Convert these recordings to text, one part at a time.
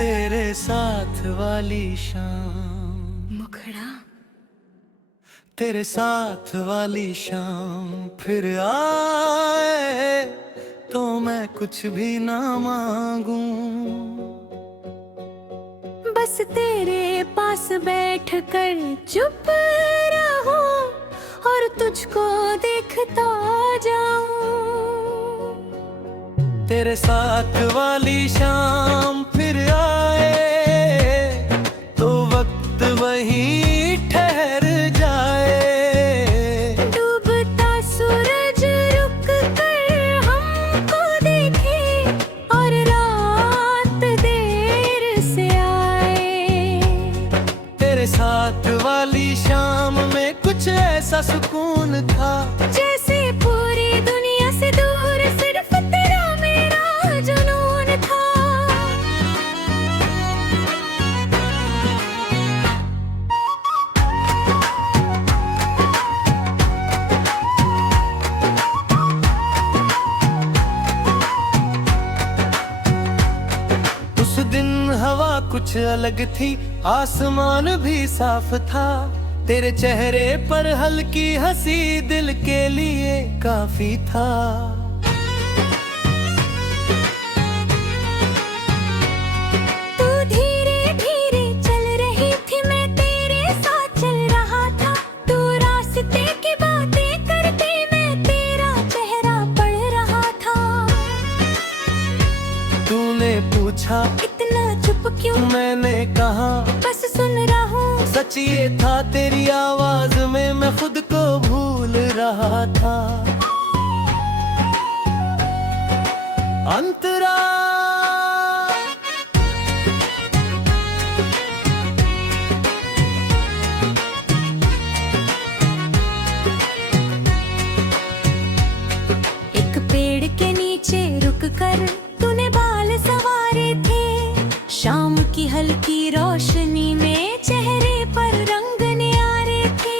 तेरे साथ वाली शाम मुखड़ा तेरे साथ वाली शाम फिर आए तो मैं कुछ भी ना मांगूं, बस तेरे पास बैठ कर चुप रहूं और तुझको देखता जाऊं। तेरे साथ वाली शाम फिर आए तो वक्त वहीं ठहर जाए। डूबता सूरज रुक कर हमको देखे और रात देर से आए। तेरे साथ वाली शाम में कुछ ऐसा सुकून था जैसे पूरी दुनिया से दूर सिर्फ तेरा मेरा जुनून था। उस दिन हवा कुछ अलग थी, आसमान भी साफ था। तेरे चेहरे पर हल्की हंसी दिल के लिए काफी था। तू धीरे धीरे चल रही थी, मैं तेरे साथ चल रहा था। तू रास्ते की बातें करते, मैं तेरा चेहरा पढ़ रहा था। तूने पूछा इतना चुप क्यों? मैंने कहा बस सुन रहा हूँ। सच ये था, तेरी आवाज में मैं खुद को भूल रहा था। अंतरा एक पेड़ के नीचे रुक कर तूने बाल संवारे थे। शाम की हल्की रोशनी में चेहरे पर रंग न्यारे थे।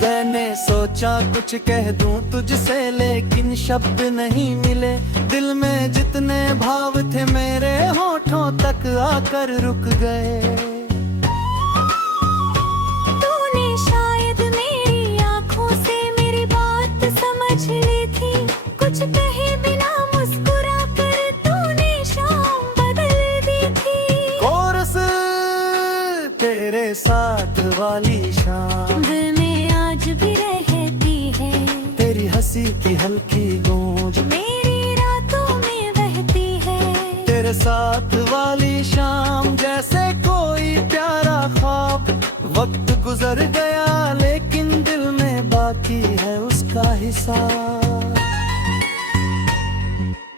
मैंने सोचा कुछ कह दूं तुझसे, लेकिन शब्द नहीं मिले। दिल में जितने भाव थे मेरे होठों तक आकर रुक गए। तूने शायद मेरी आंखों से मेरी बात समझ ली थी। कुछ कहे बिना मुस्कुरा कर तूने शाम बदल दी थी। कोरस तेरे साथ वाली शाम दिल में आज भी रहती है, तेरी हंसी की हल्की गूंज मेरी रातों में बहती है। तेरे साथ वाली शाम जैसे कोई प्यारा ख्वाब। वक्त गुजर गया लेकिन दिल में बाकी है उसका हिसाब।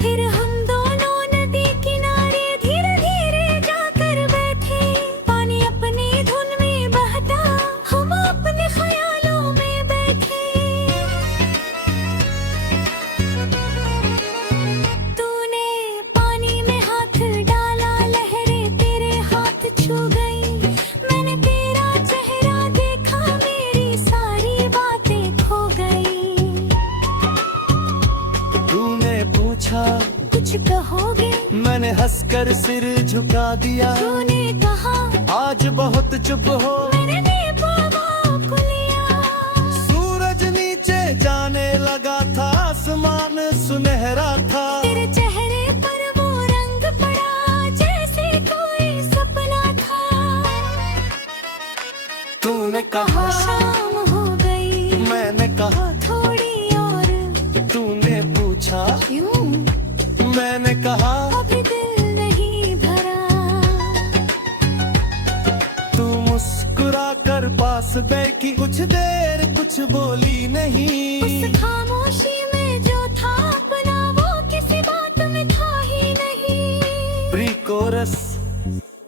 फिर हम दोनों नदी किनारे धीरे धीरे जाकर बैठे। पानी अपनी धुन में बहता, हम अपने ख्यालों में बैठे। तूने पानी में हाथ डाला, लहरें तेरे हाथ छू गई। मैंने तेरा चेहरा देखा, मेरी सारी बातें खो गई। तूने पूछा कुछ कहोगे? मैंने हंसकर सिर झुका दिया। तूने कहा आज बहुत चुप हो। मैंने बाबा को लिया। सूरज नीचे जाने लगा था, आसमान सुनहरा था। तेरे चेहरे पर वो रंग पड़ा जैसे कोई सपना था। तूने कहा शाम हो गई, मैंने कहा थोड़ी और। तूने पूछा क्यों? मैंने कहा अभी दिल नहीं भरा। तू मुस्कुरा कर पास बैठी, कुछ देर कुछ बोली नहीं। उस खामोशी में जो था अपना, वो किसी बात में था ही नहीं। प्री कोरस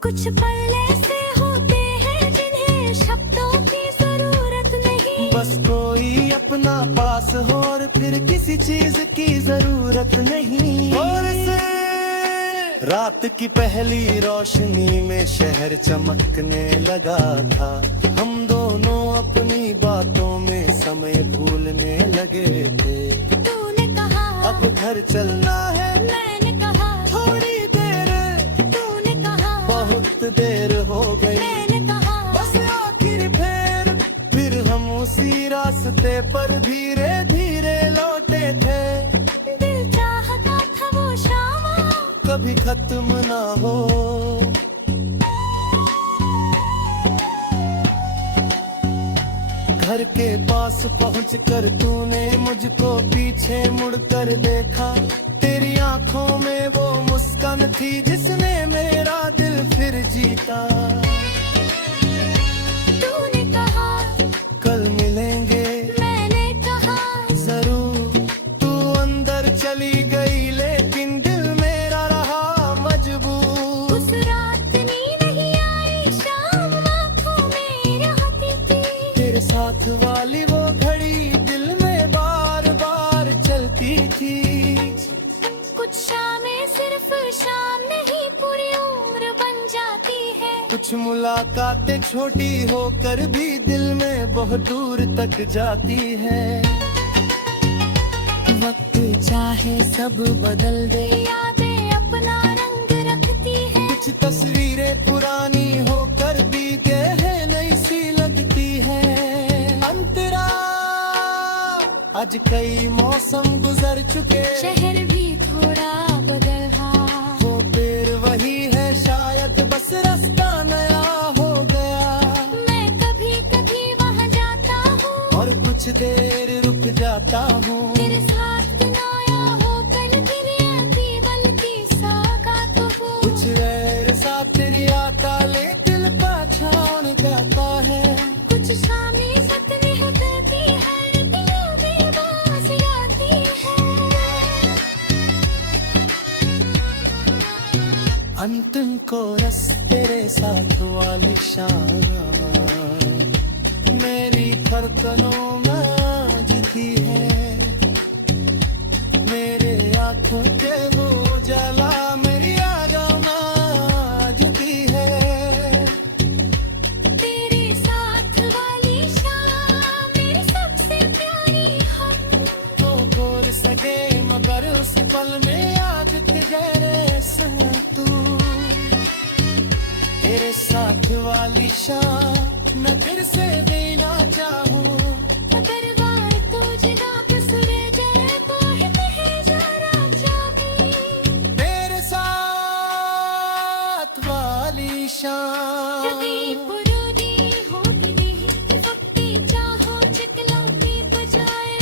कुछ पल ऐसे होते हैं जिन्हें शब्दों की जरूरत नहीं। बस कोई अपना पास हो और फिर किसी चीज की जरूरत नहीं। और से रात की पहली रोशनी में शहर चमकने लगा था। हम दोनों अपनी बातों में समय भूलने लगे थे। तूने कहा अब घर चलना है, मैंने कहा थोड़ी देर पर धीरे धीरे लौटे थे। दिल चाहता था वो शाम कभी खत्म ना हो। घर के पास पहुंचकर तूने मुझको पीछे मुड़कर देखा। तेरी आंखों में वो मुस्कान थी जिसने मेरा दिल फिर जीता। तूने कहा कल मिलेंगे, मैंने कहा जरूर। तू अंदर चली गई लेकिन दिल मेरा रहा मजबूर। उस रात नींद नहीं आई, शाम आँखों में रहती थी। तेरे साथ वाली वो घड़ी दिल में बार बार चलती थी। कुछ शामें सिर्फ शाम नहीं पूरी उम्र बन जाती है। कुछ मुलाकातें छोटी होकर भी दिल में बहुत दूर तक जाती है। वक्त चाहे सब बदल दे, यादें अपना रंग रखती है। कुछ तस्वीरें पुरानी होकर भी गहरी सी लगती है। अंतरा आज कई मौसम गुजर चुके, शहर भी थोड़ा बदला। वो पेड़ वही है शायद बस रास्ता नया हो गया। मैं कभी कभी वहाँ जाता हूँ और कुछ देर रुक जाता हूँ। तेरे साथ नया हो कल फिर आती बल्कि सागा तो हो। कुछ वैर सा तेरी आता ले दिल पहचान जाता है। कुछ शामी सतने करती है, दिलों में बास गाती है। अंतिम कोरस तेरे साथ वाली शाम मेरी धड़कनों में जीती है। मेरे आँखों के वो उजाला मेरी आगों में जीती है। तेरे साथ वाली शाम मेरी सबसे प्यारी हम। तो बोल सके मगर उस पल में याद गहरे संग तू। तेरे साथ वाली शाम मैं फिर से देना चाहूँ। अगर बार तो जगा कसुरे जरे तो ही कहे जरा चाहूँ। तेरे साथ वाली शाम कभी पुरानी होगी नहीं, वक्ती चाहो जितलौती बजाए।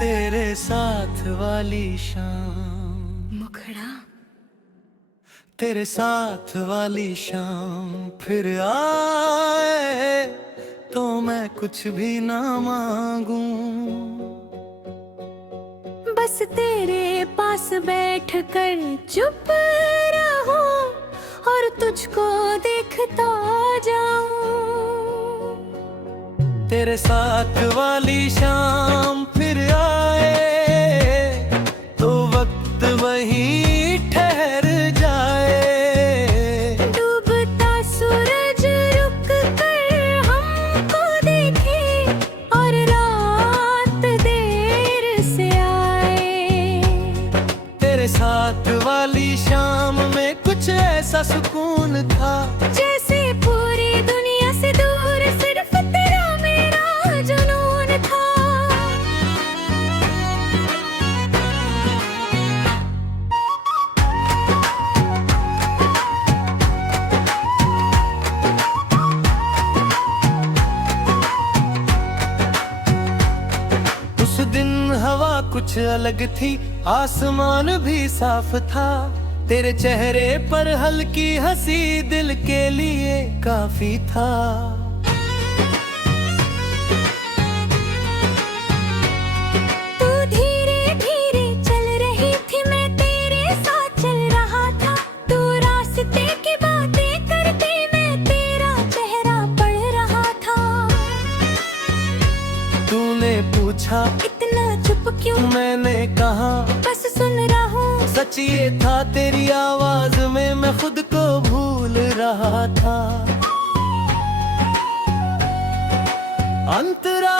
तेरे साथ वाली शाम मुखड़ा तेरे साथ वाली शाम फिर आए तो मैं कुछ भी ना मांगूं। बस तेरे पास बैठ कर चुप रहूं और तुझको देखता जाऊं। तेरे साथ वाली शाम फिर आए तो वक्त वहीं ठहर जाए। डूबता सूरज रुक कर हमको देखे और रात देर से आए। तेरे साथ वाली शाम में कुछ ऐसा सुकून था जैसे पूरी दुनिया से दूर सिर्फ तेरा मेरा जुनून था। उस दिन हवा कुछ अलग थी, आसमान भी साफ था। तेरे चेहरे पर हल्की हंसी दिल के लिए काफी था। तू धीरे धीरे चल रही थी, मैं तेरे साथ चल रहा था। तू रास्ते की बातें करते, मैं तेरा चेहरा पढ़ रहा था। तूने पूछा इतना चुप क्यों, मैंने कहा बस सुन रहा हूँ। सच ये था तेरी आवाज में मैं खुद को भूल रहा था। अंतरा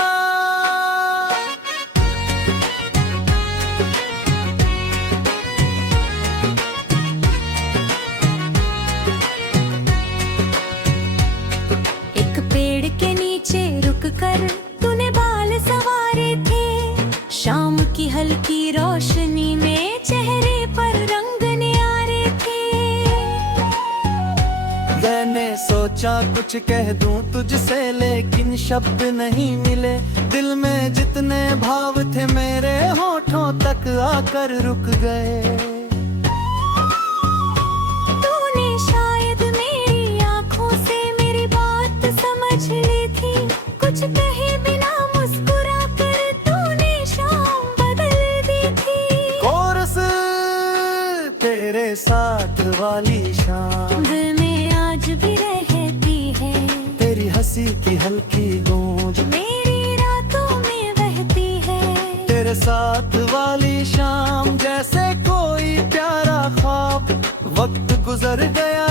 कर तूने बाल संवारे थे। शाम की हल्की रोशनी में चेहरे पर रंग न्यारे थे। मैंने सोचा कुछ कह दूं तुझसे, लेकिन शब्द नहीं मिले। दिल में जितने भाव थे मेरे होठों तक आकर रुक गए। तूने शायद मेरी आंखों से मेरी बात समझ ली थी। कुछ कहे बिना मुस्कुरा कर तूने शाम बदल दी थी। कोरस तेरे साथ वाली शाम दिल में आज भी रहती है। तेरी हंसी की हल्की गूंज मेरी रातों में बहती है। तेरे साथ वाली शाम जैसे कोई प्यारा ख्वाब। वक्त गुजर गया